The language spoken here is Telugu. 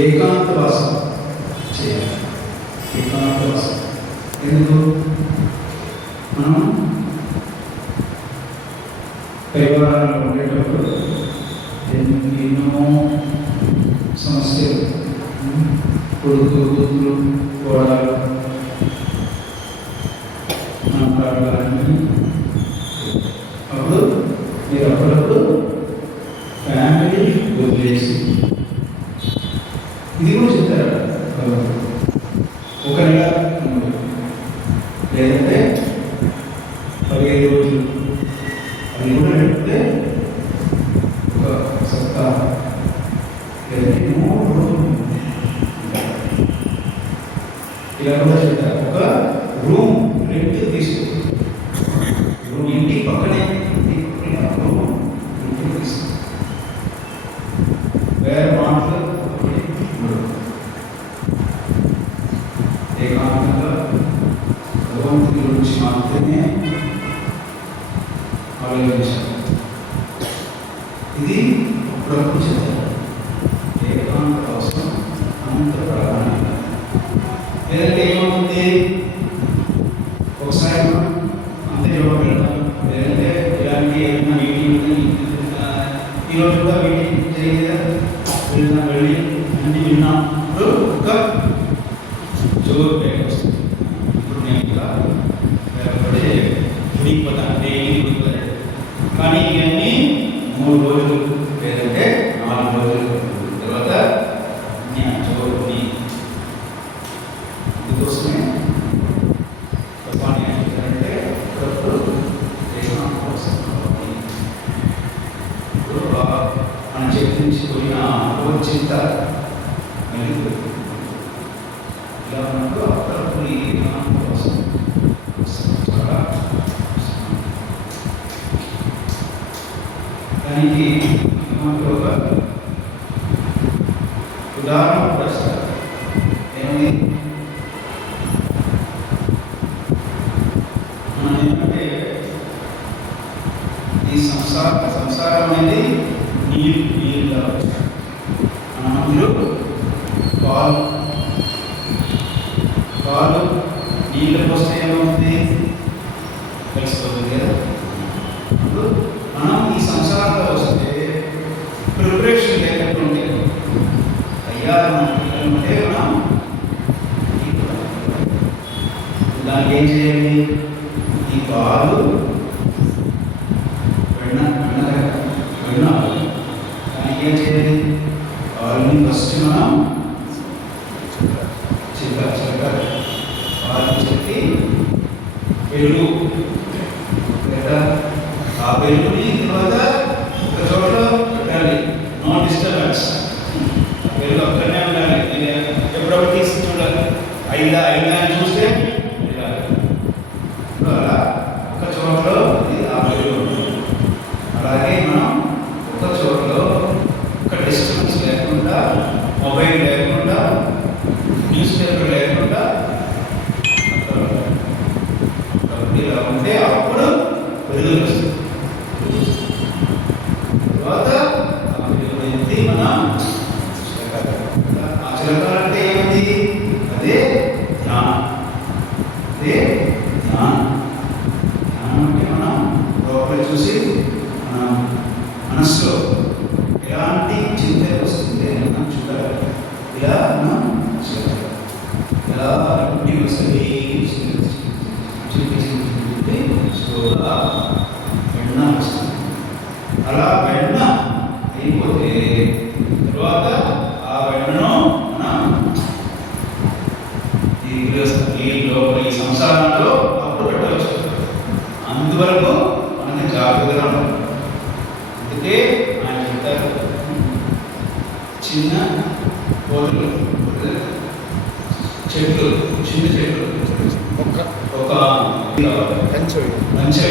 ఏకాంతవాసం చేయాలి. ఏకాంతవాసం ఎందుకు? మనం పరివారంలో ఉండేటప్పుడు ఎన్నో సమస్యలు, కొడుకు కూతురు కోడలు అన్నీ. అప్పుడు మీరు అప్పుడప్పుడు ఫ్యామిలీ వదిలేసి ఇది కూడా చెప్తారు. ఒక నెల లేదంటే 15 రోజులు అది కూడా పెడితే ఒక సప్తాహం లేదంటే 3 రోజులు ఇలా కూడా చెప్తారు. ఒక రూమ్ రెంట్ తీసుకో, ఇంటి పక్కనే రూమ్ ఇంటికి తీసుకో, వేరే మాటలు ఏకాంతంగా భగవంతుడి గురించి మాత్రమే ఆలోచించాలి. ఇది అప్పుడప్పుడు చెప్తారు. ఏకాంత అవసరం అంత ప్రధానంగా. లేదంటే ఏమవుతుంది, ఒకసారి మనం అంతే వెళ్తాం, లేదంటే ఇలాంటి ఏదైనా మీటింగ్ ఈరోజు కూడా మీటింగ్ జరిగిందా వెళ్ళి అన్ని విన్నాం. ఇప్పుడు ఒక జోరు బ్యాగ్ వస్తుంది. ఇప్పుడు నేను ఇలా గుడిపోతాను, డైలీ గుడిపోతాను. కానీ ఇవన్నీ 3 రోజులు లేదంటే 4 రోజులు తర్వాత నేను జోరుని అందుకోసమే భగవాన్ ఏం చెప్తారంటే అప్పుడప్పుడు ఇప్పుడు మన చేతి నుంచి పోయిన చింత ఇలా ఉన్నప్పుడు అప్పుడప్పుడు ఈ కోసం చాలా దానికి ఒక ఉదాహరణ ప్రశ్న ఏమని, మనం ఏంటంటే ఈ సంసారం అనేది నీళ్ళు అందులో పాలు నీళ్ళు పోస్తే ఏమవుతుంది కలిసిపోతుంది కదా. ఇప్పుడు మనం ఈ సంసారంలో వస్తే ప్రిపరేషన్ లేకపోతే అయ్యా మన పిల్లలుంటే మనం దానికి ఏం చేయాలి, ఈ పాలు వెన్న దానికి ఏం చేయాలి, పాలని ఫస్ట్ మనం పాలు చెట్టి పెరుగు లేదా ఆ పెరుగుని తర్వాత ఒక చోట పెట్టాలి, నో డిస్టర్బెన్స్. పెరుగు అక్కడనే ఉండాలి. ఎప్పుడప్పుడు తీసి చూడాలి, అయిందా అని చూస్తే అలా ఒక చోటలో ఆ పెరుగు ఉంటుంది. అలాగే మనం ఒక చోటలో ఒక డిస్టర్బెన్స్ లేకుండా, మొబైల్ లేకుండా, న్యూస్ పేపర్ లేకుండా ఇలా ఉంటే అప్పుడు పెరుగు వస్తుంది. తర్వాత ఆ పెరుగు ఎత్తి మనం చిలకాలంటే ఏమిటి, అదే ధ్యానం. అదే ధ్యానం. ధ్యానం అంటే మనం లోపల చూసి మన మనసులో ఎలాంటి చింత వస్తుంది అని మనం చూడాలి. ఇలా మనం చూడాలి. ఇలా ఇంటికి వస్తుంది స్లోగా వెన్న వస్తుంది. అలా వెన్న అయిపోతే తర్వాత ఆ వెన్నను మనం ఈ సంసారంలో అప్పుడు పెట్టవచ్చు. అందువరకు మనకి జాగ్రత్తగా ఉండాలి. అందుకే ఆయన చెప్తారు, చిన్న కోతులు చెట్లు, చిన్న చెట్లు ఒక మంచి